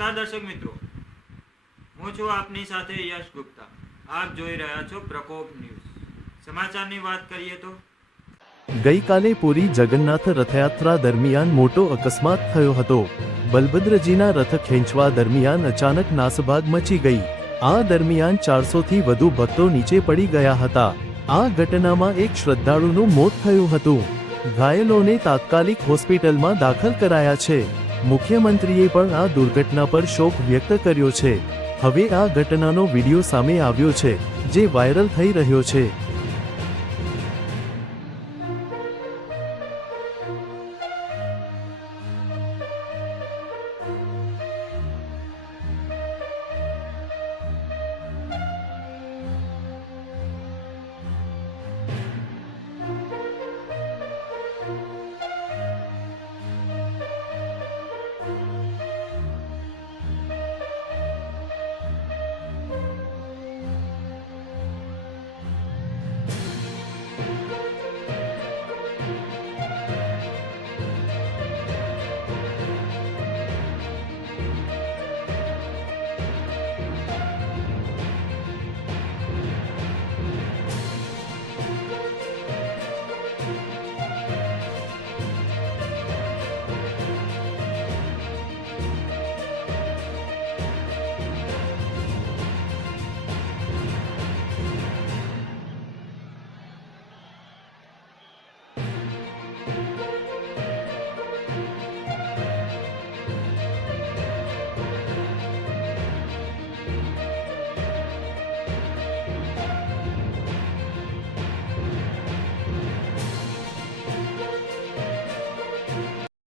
નમસ્કાર દર્શક મિત્રો, હું છું આપની સાથે યશ ગુપ્તા। આપ જોઈ રહ્યા છો પ્રકોપ ન્યૂઝ। સમાચારની વાત કરીએ તો ગઈકાલે પુરી જગન્નાથ રથયાત્રા દરમિયાન મોટો અકસ્માત થયો હતો। બલભદ્રજીના રથ ખેંચવા દરમિયાન અચાનક નાસભાગ મચી ગઈ। આ દરમિયાન 400 થી વધુ ભક્તો નીચે પડી ગયા હતા। આ ઘટનામાં એક શ્રદ્ધાળુનું મોત થયું હતું। ઘાયલોને તાત્કાલિક હોસ્પિટલમાં દાખલ કરાયા છે। મુખ્યમંત્રીએ પણ આ દુર્ઘટના પર શોક વ્યક્ત કર્યો છે। હવે આ ઘટનાનો વિડિયો સામે આવ્યો છે, જે વાયરલ થઈ રહ્યો છે।